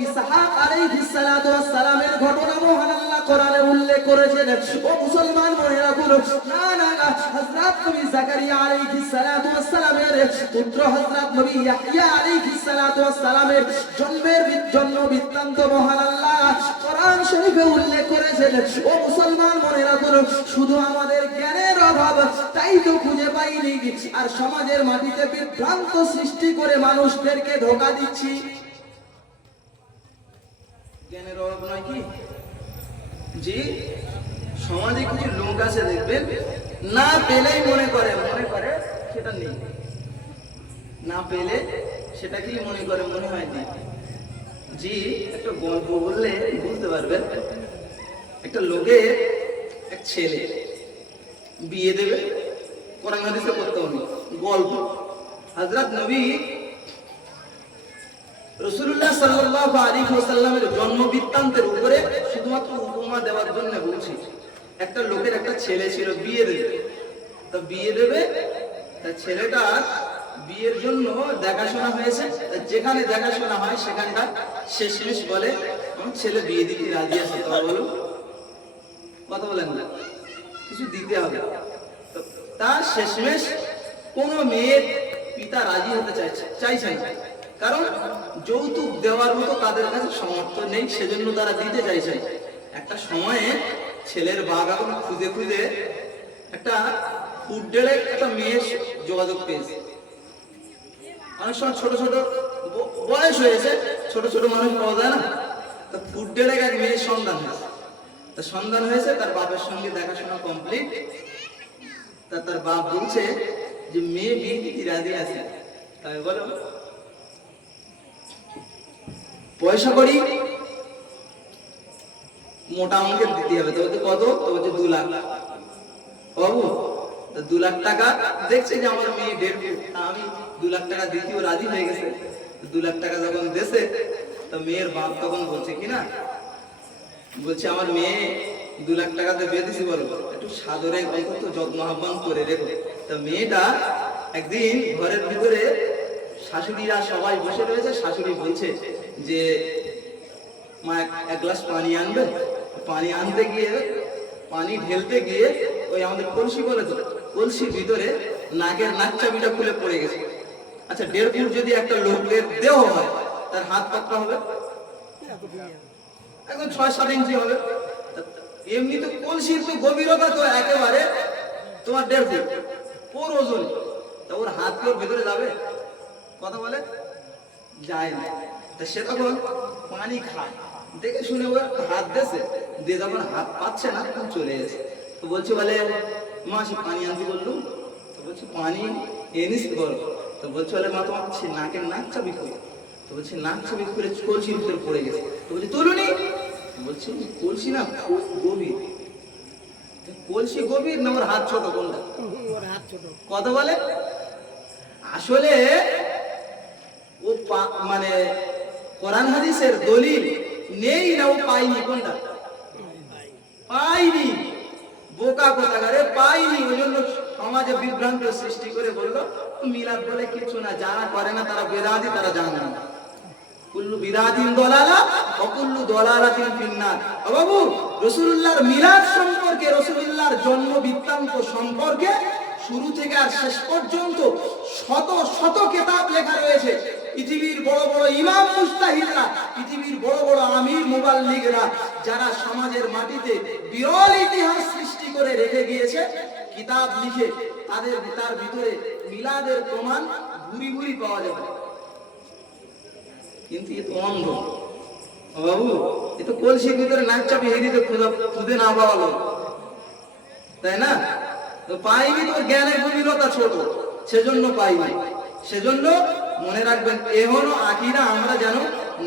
ইসহাক আলাইহিস সালাতু ওয়াস সালামের ঘটনা মহান আল্লাহ কোরআনে উল্লেখ করেছেন। ও মুসলমান মনে রাখুন, না না না, হযরত নবী জাকারিয়া আলাইহিস সালাতু ওয়াস সালামের পুত্র হযরত নবী ইয়াহইয়া আলাইহিস সালাতু ওয়াস সালামের জন্ম বৃত্তান্ত মহান আল্লাহ কোরআন শরীফে উল্লেখ করেছেন। ও মুসলমান মনে রাখুন, শুধু আমাদের জ্ঞানের অভাব তাই তো খুঁজে পাইনি, আর সমাজের মাটিতে বিভ্রান্ত সৃষ্টি করে মানুষদেরকে ধোঁকা দিচ্ছি। জ্ঞানের অভাব নয় কি? জি, সমাজে কিছু লোক আছে দেখবেন, না পেলেই মনে করে সেটা নেই, না পেলে সেটা কি মনে করে, মনে হয় না। জি, একটা গল্প বললে বুঝতে পারবেন। একটা লোকের এক ছেলে বিয়ে দেবে, কোরআন হাদিসে করতে হবে গল্প। হযরত নবী রাসূলুল্লাহ সাল্লাল্লাহু আলাইহি ওয়াসাল্লামের জন্ম বৃত্তান্তের উপরে শুধুমাত্র উপমা দেওয়ার জন্য বলছি। একটা লোকের একটা ছেলে ছিল, বিয়ে দেবে। তো বিয়ে দেবে, তার ছেলেটা বিয়ের জন্য দেখাশোনা হয়েছে, যেখানে দেখাশোনা হয় সেখানটা শেষমেশ বলে আমার ছেলে বিয়ে দিতে রাজি আছে। তো বলো, কথা বলেন না, কিছু দিতে হবে। তো তার শেষমেশ কোনো মেয়ের পিতা রাজি হতে চাইছে না, কারণ যৌতুক দেওয়ার মতো তাদের কাছে সামর্থ্য নেই, সেজন্য তারা দিতে চাইছে। একটা সময়ে ছেলের বাবা এখন খুঁজে খুঁজে একটা ফুটডেলে একটা মেয়ের যোগাযোগ পেয়েছে। অনেক সময় ছোট ছোট বয়স হয়েছে, ছোট ছোট মানুষ পাওয়া যায় না, তো ফুটডেলে এক মেয়ের সন্ধান হয়েছে। তা সন্ধান হয়েছে, তার বাবার সঙ্গে দেখাশোনা কমপ্লিট। তার বাপ বলছে যে মেয়ে বিয়ে দিতে রাজি আছে। তাই বলো, পয়সা করি মোটা অঙ্কের দিতে হবে। তো কত? তো বলছে 2 লাখ। বাবু, 2 লাখ টাকা দেখছে যে আমার মেয়ে 1.5 ফুট, আমি 2 লাখ টাকা দিতেও রাজি হয়ে গেছে। 2 লাখ টাকা যখন দেশে, তো মেয়ের বাপ তখন বলছে কিনা, বলছে আমার মেয়ে 2 লাখ টাকাতে বিয়ে দিছি, বলো একটু সাদরে অন্তত যত্ন আহ্বান করে রেখো। তো মেয়েটা একদিন ঘরের ভিতরে, শাশুড়িরা সবাই বসে রয়েছে, শাশুড়ি বলছে যে মা এক গ্লাস পানি আনবে। পানি আনতে গিয়ে, পানি ঢেলতে গিয়ে ওই আমাদের কলসি বলে তো, কলসির ভিতরে নাকের নাক চাবিটা খুলে পড়ে গেছে। আচ্ছা, 1.5 ফুট যদি একটা লোকের দেহ হয়, তার হাত কতটা হবে? একদম 6-7 ইঞ্চি হবে। এমনি তো কলসির তো গভীরতা তো একেবারে তোমার 1.5 ফুট, ওর ওজন, তা ওর হাত কি ওর ভেতরে যাবে? কথা বলে যায় না। তা সে তখন পানি খায়, দেখে শুনে ওর হাত দেছে, দিয়ে যখন হাত পাচ্ছে না তখন চলে এসে তো বলছে, বলে মাসি পানি আনতে বললো, তো বলছে পানি এনেছি বলো, তো বলছে বলে মা তোমার নাকের নাক চাবি করে, তো বলছে নাক চাবি করে কলসির ভিতরে পড়ে গেছে, তো বলছে তুলুনি, বলছে কলসি না খুব গভীর। কলসি গভীর না ওর হাত ছোট কোনটা? কথা বলে আসলে ও মানে কোরআন হাদিসের দলিল নেই না ও পাইনি, কোনটা পাইনি, বোকা কোথাকারে পাইনি। ওই জন্য সমাজে বিভ্রান্ত সৃষ্টি করে বললো মিলাদ বলে কিছু না, যারা করে না তারা বেদাতি, তারা জানে না। কুল্লু বিদাতিন দলালা ওয়া কুল্লু দলালাতিন ফিন্নার। বাবু রাসূলুল্লাহর মিলাদ সম্পর্কে, রাসূলুল্লাহর জন্ম বৃত্তান্ত সম্পর্কে শুরু থেকে আর শেষ পর্যন্ত শত শত কিতাব লেখা রয়েছে। পৃথিবীর বড় বড় ইমাম মুজতাহিদরা, পৃথিবীর বড় বড় আমির মুবাল্লিগরা, যারা সমাজের মাটিতে বিরল ইতিহাস সৃষ্টি করে রেখে গিয়েছে কিতাব লিখে, তার ভিতরে মিলাদের প্রমাণ ভুরি ভুরি পাওয়া যাবে। কিন্তু এ তো অন্ধ বাবু, এ তো কলসির ভিতরে নাক চাপি হেরিতে খুদে না পাওয়ালো, তাই না? তো পাইনি, তো জ্ঞানের গভীরতা ছোট, সেজন্য পাইনি। সেজন্য মনে রাখবেন, এহনো আকিরা আমরা যেন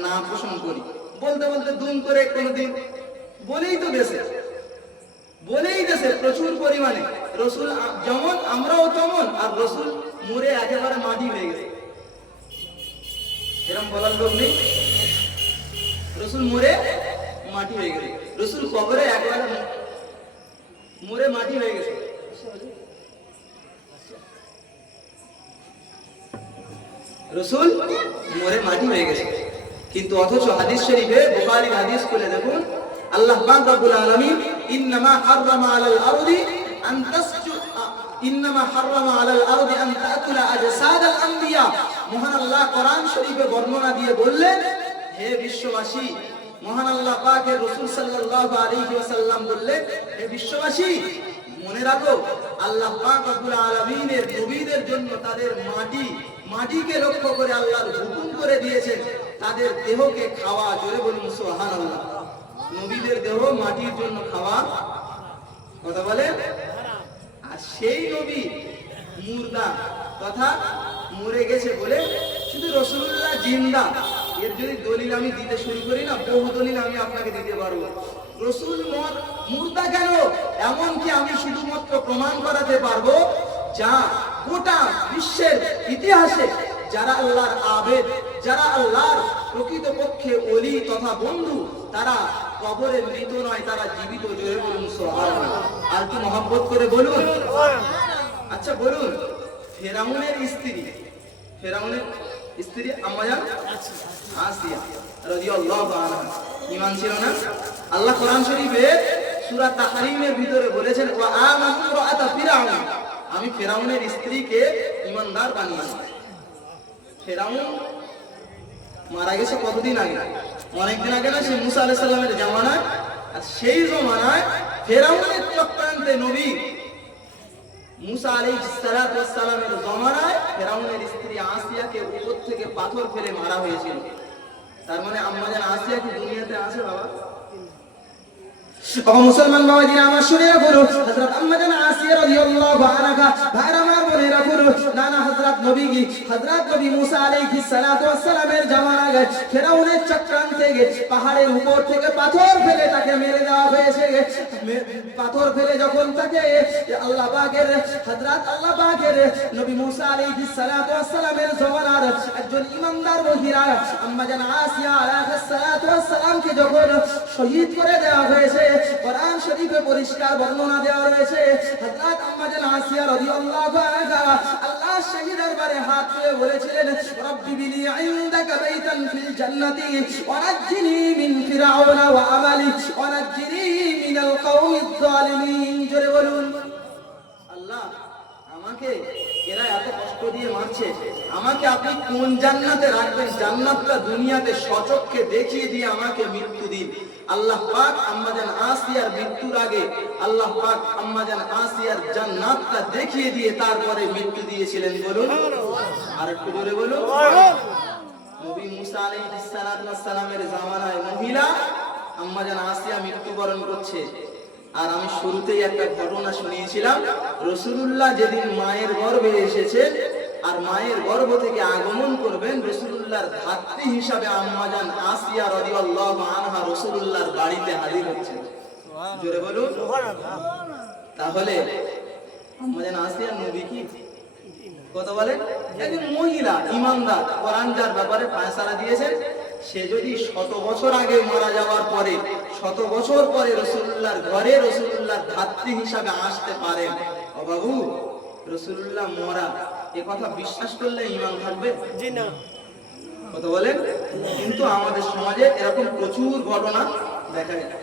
না পোষণ করি। বলতে বলতে দুম করে কোনোদিন বলেই দেশে প্রচুর পরিমাণে রসুল যেমন আমরাও তেমন, আর রসুল মরে একেবারে মাটি হয়ে গেছে, এরকম বলার লোক নেই। রসুল মরে মাটি হয়ে গেছে, রসুল কবরে একবারে মরে মাটি হয়ে গেছে। রসুল মরে মাটি হয়ে গেছে, কিন্তু অথচ হাদিস শরীফে, বুখারীর হাদিস খুলে দেখুন, আল্লাহ পাক রব্বুল আলামিন ইন্নামা হাররামা আলাল আরদি আন তাসজুদ ইন্নামা হাররামা আলাল আরদি আন তাকুলা আজসাদাল আমবিয়া। মহান আল্লাহ কোরআন শরীফে বর্ণনা দিয়ে বললেন, হে বিশ্ববাসী, মহান আল্লাহ পাকের রাসূল সাল্লাল্লাহু আলাইহি ওয়াসাল্লাম বললেন, হে বিশ্ববাসী মনে রাখো, আল্লাহ পাক রব্বুল আলামিনের নবীদের জন্য তাদের মাটিকে লক্ষ্য করে আল্লাহর হুকুম করে দিয়েছেন তাদের দেহকে খাওয়া। জোরে বলুন সুবহানাল্লাহ। নবীদের দেহ মাটির জন্য খাওয়া, কথা বলে। আর সেই নবী মুর্দা তথা মরে গেছে বলে শুধু রাসূলুল্লাহ জিন্দা, এর যদি দলিল আমি দিতে শুরু করি না, বহু দলিল আমি আপনাকে দিতে পারবো। রাসূল মুর্দা কেন, এমনকি আমি শুধুমাত্র প্রমাণ করাতে পারবো, যা গোটা বিশ্বের ইতিহাসে যারা আল্লাহর আবেদ, যারা আল্লাহর প্রকৃতপক্ষে ওলি তথা বন্ধু, তারা কবরে মৃত নয়, তারা জীবিত। জোরে বলুন সুবহানাল্লাহ। আর কি মহব্বত করে বলুন। আচ্ছা বলুন, ফেরাউনের স্ত্রী আম্মা জান আসিয়া রাদিয়াল্লাহু আনহা ঈমান ছিল না? আল্লাহ কোরআন শরীফে সূরা তাহরিমের ভিতরে বলেছেন, ওয়া আমানু রাআতা ফিরাউন, আমি ফেরাউনের স্ত্রীকে ঈমানদার বানিয়েছি। ফেরাউন মারা গেছে কতদিন আগে? অনেকদিন আগে না, সে মুসা আলাইহিস সালামের জামানায়। আর সেই জামানায় ফেরাউনের চক্রান্তে নবী মুসা আলাইহিস সালামের জামানায় ফেরাউনের স্ত্রী আসিয়াকে উপর থেকে পাথর ফেলে মারা হয়েছিল। তার মানে আম্মা জান আসিয়া কি দুনিয়াতে আছে বাবা? ও মুসলমান বাবাজি আমার শুনে রাখুন, হযরত আম্মা জান আসিয়া রাদিয়াল্লাহু আনহা, ভাইরা আমার মনে রাখুন, নানা হযরত নবী মুসা আলাইহিস সালাতু ওয়াস সালামের জামানায় ফেরাউনের চক্রান্তে পাহাড়ের উপর থেকে পাথর ফেলে তাকে মেরে দেওয়া হয়েছে। পাথর ফেলে যখন তাকে আল্লাহ পাকের নবী মুসা আলাইহিস সালাতু ওয়াস সালামের জামানার একজন ঈমানদার মহিলা আম্মা জান আসিয়া আলাইহিস সালাতু ওয়াস সালামকে যখন শহীদ করে দেওয়া হয়েছে, কোরআন শরীফে পরিষ্কার বর্ণনা দেওয়া রয়েছে, হযরত আম্মা জান আসিয়া রাদিয়াল্লাহু আনহা আল্লাহর শাহী দরবারে হাত তুলে বলেছিলেন, রব্বি বিলি ইনদাকা বাইতান ফিল জান্নাতি ওয়া নাজ্জিনি মিন ফিরআউনা ওয়া আমালি ওয়া নাজ্জিনি মিনাল কওমিজ জালিমিন। জোরে বলুন, আল্লাহ আমাকে এরা এত কষ্ট দিয়ে মারছে, আমাকে আপনি কোন জান্নাতে রাখবেন? জান্নাতটা দুনিয়াতে সচক্ষে দেখিয়ে দিয়ে আমাকে মৃত্যু দিন। আল্লাহ পাক আম্মাজান আসিয়ার মৃত্যুর আগে আল্লাহ পাক আম্মাজান আসিয়ার জান্নাতটা দেখিয়ে দিয়ে তারপরে মৃত্যু দিয়েছিলেন বলুন। আর একটু জোরে বলুন। নবী মুসা আলাইহিস সালামের জামানায় মহিলা আম্মাজান আসিয়া মৃত্যুবরণ করছে। আর আমি শুরুতেই একটা ঘটনা শুনিয়েছিলাম, রাসূলুল্লাহ যেদিন মায়ের গর্ভে এসেছেন আর মায়ের গর্ভ থেকে আগমন করবেন, রাসূলুল্লাহর ধাত্রী হিসাবে আম্মাজান আসিয়া রাদিয়াল্লাহু আনহা রাসূলুল্লাহর বাড়িতে হাজির হচ্ছেন। জোরে বলুন সুবহানাল্লাহ। তাহলে আম্মাজান আসিয়া নবী কি কথা বলে? একজন মহিলা ইমানদার, কোরআন যার ব্যাপারে ফয়সালা দিয়েছেন, সে যদি 100 বছর আগে মারা যাওয়ার পরে 100 বছর পরে রাসূলুল্লাহর ঘরে রাসূলুল্লাহর ধাত্রী হিসাবে আসতে পারেন, ও বাবু রাসূলুল্লাহ মরা এ কথা বিশ্বাস করলে ঈমান থাকবে? জি না। কথা বলেন। কিন্তু আমাদের সমাজে এরকম প্রচুর ঘটনা দেখা যায়।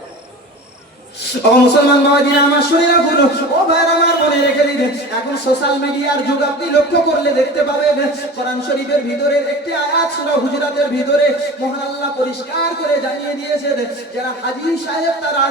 ও মুসলমান বাবাজিরা আমার শুনে রাখুন, ও ভাইরা আমার মনে রেখে দিন, এখন সোশ্যাল মিডিয়ার যুগ, আপনি লক্ষ্য করলে দেখতে পাবেন কোরআন শরীফের ভিতরে একটি আয়াত সূরা হুজুরাতের ভিতরে মহান আল্লাহ পরিষ্কার করে জানিয়ে দিয়েছেন, যারা হাজী সাহেব তারা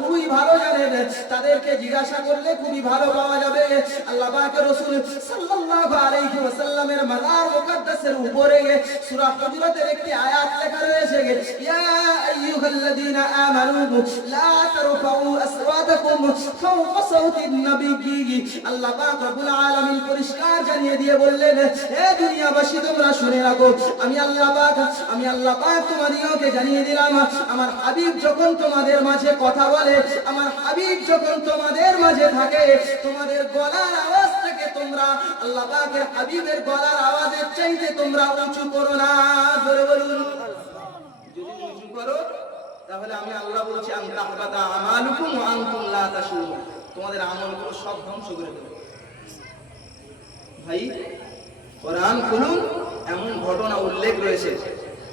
খুবই ভালো জানেন, তাদেরকে জিজ্ঞাসা করলে খুবই ভালো পাওয়া যাবে। আল্লাহ পাকের রাসূল সাল্লাল্লাহু আলাইহি ওয়াসাল্লামের মাজার মুকদ্দাসের উপরে সূরা হুজুরাতের একটি আয়াত লেখা রয়েছে, ইয়া আইয়ুহাল্লাযীনা আমানু লা তারফাউ আসওয়াতাকুম ফাওকা সাওতিন নবী। আল্লাহ পাক রব্বুল আলামিন পরিষ্কার জানিয়ে দিয়ে বললেন, হে দুনিয়াবাসী তোমরা শুনে রাখো, আমি আল্লাহ পাক তোমাদেরকে জানিয়ে দিলাম, আমার হাবিব যখন তোমাদের মাঝে কথা বলে, আমার হাবিব যখন তোমাদের মাঝে থাকে, তোমাদের গলার আওয়াজ থেকে তোমরা আল্লাহ পাকের হাবিবের গলার আওয়াজের চাইতে তোমরা উঁচু করো না। জোরে বলুন। যদি উঁচু করো তাহলে আমি আল্লাহ বলছি আনতাহবাতা আমালুকুম ওয়া আনতুম লা তাশউরুন, তোমাদের আমলগুলো সব ধ্বংস করে দেব। ভাই কোরআন খুলুন, এমন ঘটনা উল্লেখ রয়েছে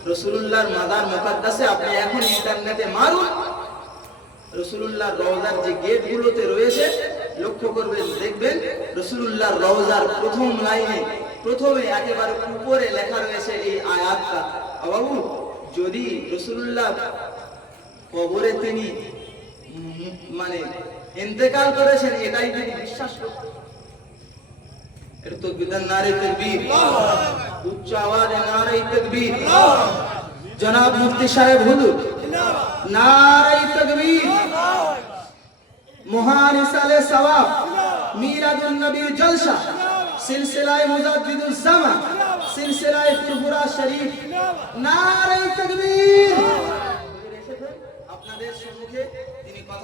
রাসূলুল্লাহর মাজার মুকদ্দাসে। আপনি এখন ইন্টারনেটে মারুন, রাসূলুল্লাহর রওজার যে গেটগুলোতে রয়েছে লক্ষ্য করবেন, দেখবেন রাসূলুল্লাহর রওজার প্রথম লাইনে প্রথমে একেবারে উপরে লেখা রয়েছে এই আয়াতটা। বাবু যদি রাসূলুল্লাহ কবরে তিনি মানে ইন্তেকাল করেছেন এটাই যদি বিশ্বাস করতেন, এটা তো বিদান নারে তাকবীর, উচ্চ আওয়াজে নারে তাকবীর, জনাব মুফতি সাহেব হুজুর নারে তাকবীর, মহান ইসালে সওয়াব মিলাদুন নবীর জলসা, সিলসিলায়ে মুজাদ্দিদুজ জামান, সিলসিলায়ে ফুরফুরা শরীফ, নারে তাকবীর। আপনাদের সম্মুখে তিনি কথা